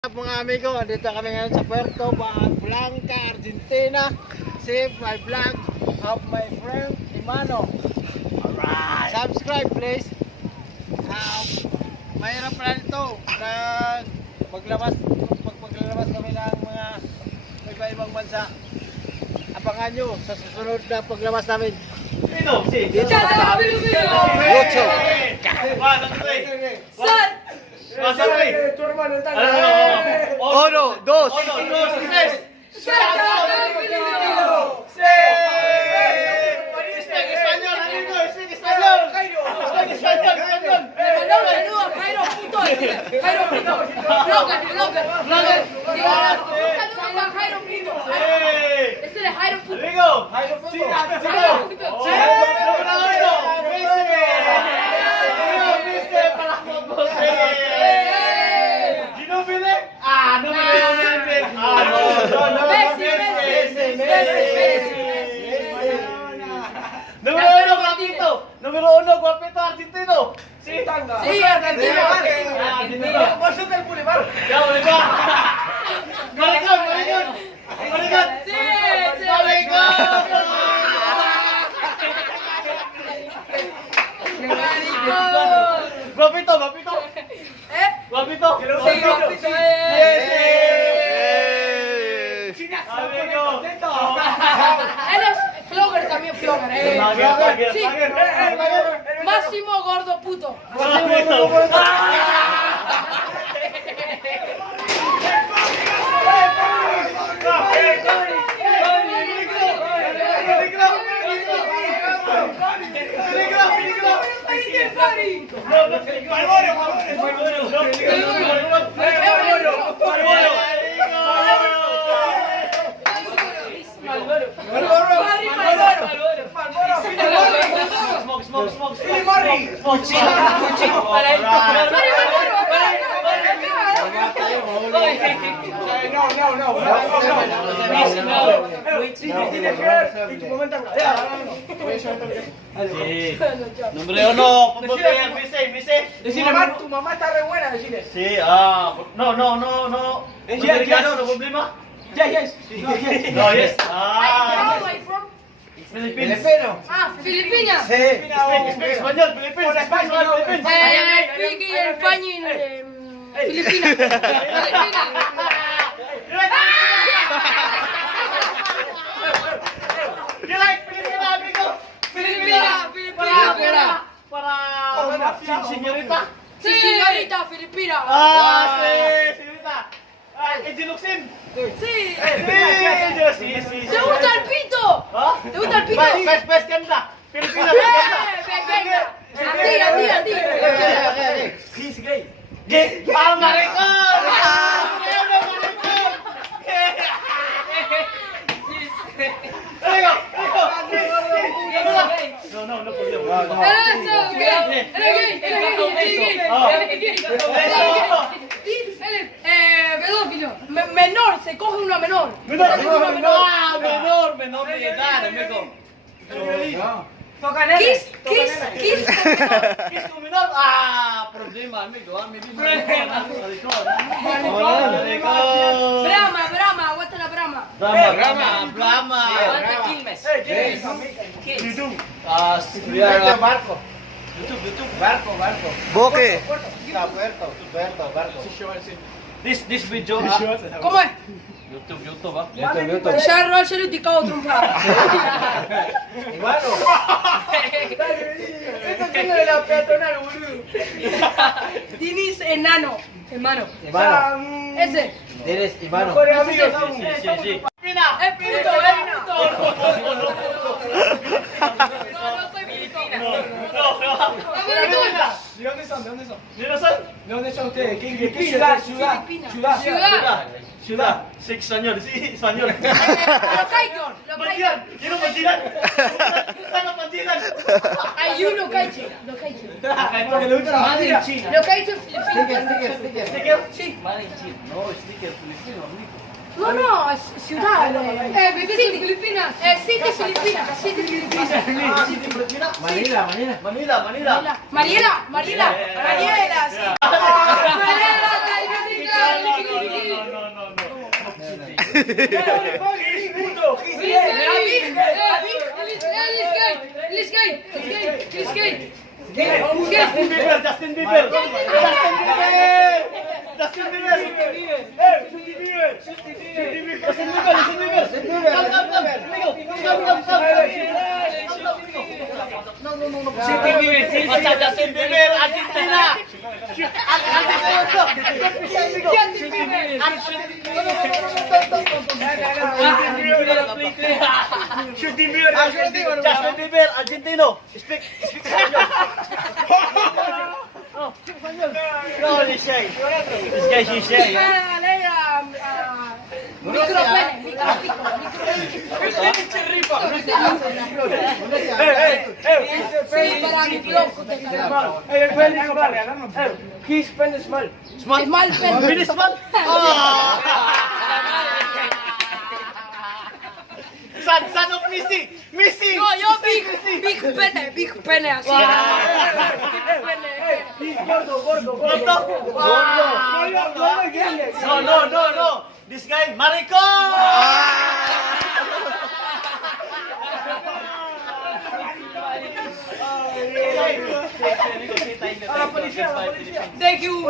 Mga amigo, dito kami ngayon sa Puerto Blanca, Argentina. See my vlog of my friend Imano. Alright, subscribe please. Mahirap pala nito na maglabas kami ng mga iba-ibang bansa. Abangan nyo sa susunod na paglabas namin. Dito sa Lucho. Tu hermano está Uno, dos. tres. Español, amigo, speak español. Speak español. Saludos, Jairo puto. Jairo puto. Blogger. Sí, un saludo para Jairo puto. Ese es Jairo puto. Amigo, Jairo puto. Número uno, guapito argentino. Sí, tanga. Sí, argentino. Vos sos del Boulevard. Ya, Bolívar. Maricón. Sí, Guapito. Guapito. Él es flogger también, flogger. Sí. Máximo gordo puto. Número uno, Tu mamá está re buena, decirle. Sí, no. ¿No problema? Yes. No, yes. Filipino. Filipinas. Speak español, Filipinas. Speak Spanish. Filipinas. You like Filipina, amigo? Filipina. Para señorita. Sí, señorita Filipina. Sí, señorita. Ejiluxin. Sí. Sí. ¿Te gusta el pito? ¿Ah? ¿Te gusta el pito? Pes ganda. Filipina, Venga. Así. He's gay. Gay. Maricón. No podemos. Pedófilo. Menor, se coge una menor. Menor de edad, amigo. Toca nene. Kiss. ¿Qué es tu menor? Problema, amigo. Brahma, aguanta la Brahma. Brahma. Barco. Boque. Puerto. This video. ¿Cómo es? YouTube. Ya roba el celular y cago trompada. Esto tiene de la peatonal, boludo. Dinis enano. Hermano. Imano. Ese. Eres Imano. Mejores amigos, aún. Sí. Es puto. No soy ¿De dónde son? ¿De dónde son ustedes? ¿Qué Ciudad. Ciudad. Sí, español. Locaitor. Quiero patinar. Hay uno locaitor. Porque le gusta la bandera. Locaitor Filipinas. Sí. No, sticker filipino, amigo. No, es ciudad. City Filipinas. City Filipinas. Manila. Mariela, sí. Mariela, Justin Bieber. Justin Bieber. Justin Bieber. Basta Justin Bieber, Argentina. Justin Bieber, Argentino. Speak Spanish. Holy shit. This guy is shy. He's Spanish man. Bilis man. Son of Messi. Messi. No, yo big pene así. No. This guy, Maricon! Thank you.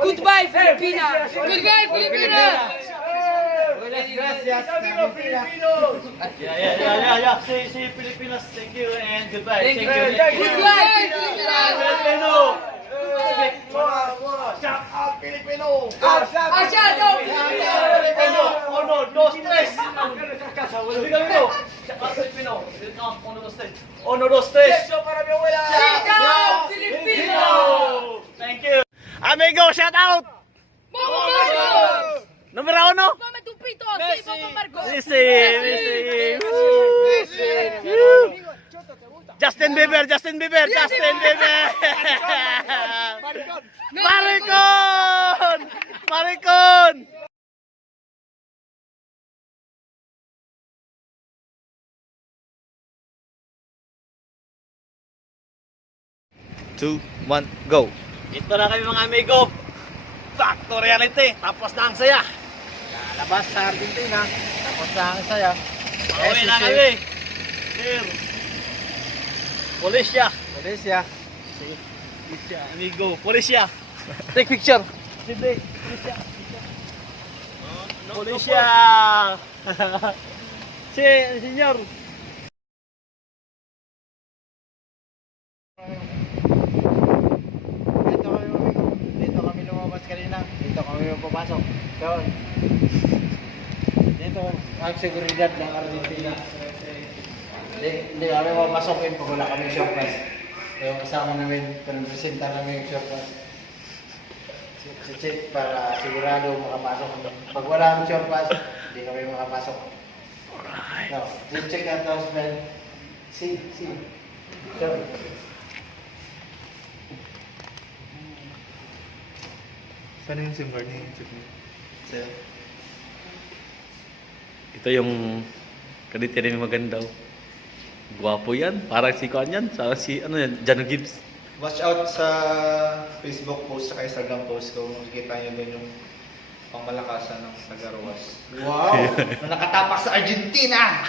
Goodbye, Filipina. Goodbye, Filipina. Yeah. See Filipinas. Thank you and goodbye. Thank you. Goodbye, Filipina. Filipino. Asyado, Filipina. Dos, tres. Uno, dos, tres. Ciao, Filipino. Thank you. Amigo, shout out. Vamos, Marcos. Numero uno. Come tu pito. Sí, vamos, Marcos. Messi. Justin Bieber. Maricon. 2, 1, go. Ito na kami mga amigo. Back to reality. Tapos na ang saya. Labas sa Argentina. Tapos na ang saya. Pauwi na kami. Here. Polisya. Malaysia. Polisya, amigo. Polisya. Take picture. Sige, polisya. Polisya. Senyor. Dito kami lumabas kanina. Dito kami papasok. Doon. Dito ang seguridad ng Argentina. Hindi kami mapasukin pag wala kami short pass. Yung kasama namin, pinrepresenta namin yung short pass. Si Chit para sigurado makapasok. Pag wala ang short pass, hindi kami makapasok. No, just check out those men. See. Sure. Sana yung SIM card niya? Ito yung kanita rin maganda. Gwapo yan. Parang si Kuan yan. Si ano yan, Jano Gibbs. Watch out sa Facebook post at Instagram post kung makikita nyo doon yung pangmalakasan ng Tagaroas. Wow! Na nakatapak sa Argentina!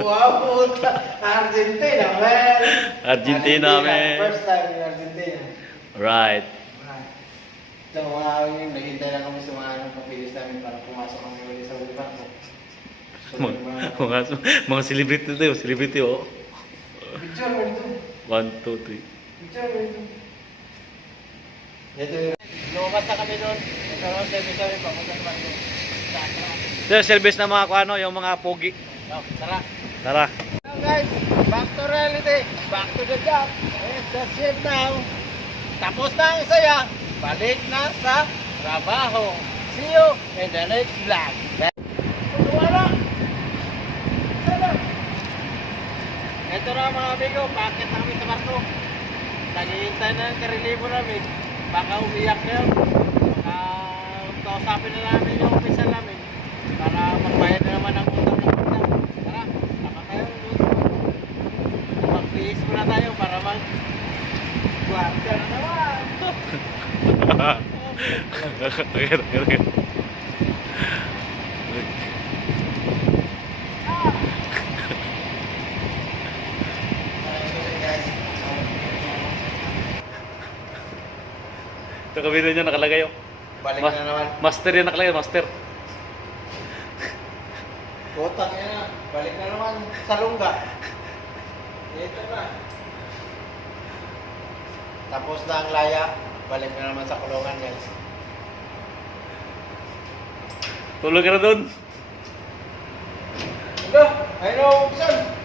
Wow! Argentina, man! Argentina, man. First time in Argentina. Right. So, yung naghintay lang kami sa mga papilis namin para pumasok kami ulit sa barko. So, Mga celebrity tayo. Celebrity, oh. Picture, where ito? 1, 2, 3. Picture, where ito? Ito yung... Lumabas na kami doon. Nagkaroon service kami pa. Punta naman doon. Ito yung service na mga kuano, yung mga pogi. Tara. Tara. Now guys, back to reality. Back to the job. Yes, that's it now. Tapos na ang saya. Balik na sa trabaho. See you in the next vlog. Ito na mga amigo, bakit na kami sa barko? Naghihintay na ang karelibo namin. Baka umiyak na yun. Baka kausapin na namin yung official namin para magbayad na naman ang utang ng utang. Tara, saka kayo. Mag-bihis muna tayo para mag-guardia na naman. Ito kabila niya nakalagay oh. Balik Ma- na naman. Master yan nakalagay, master. Putang ina. Balik na naman sa lungga. Ito na. Tapos na ang laya. Balik na naman sa kulungan, guys. Tulog ka na doon. Ito, ayun o, Buksan.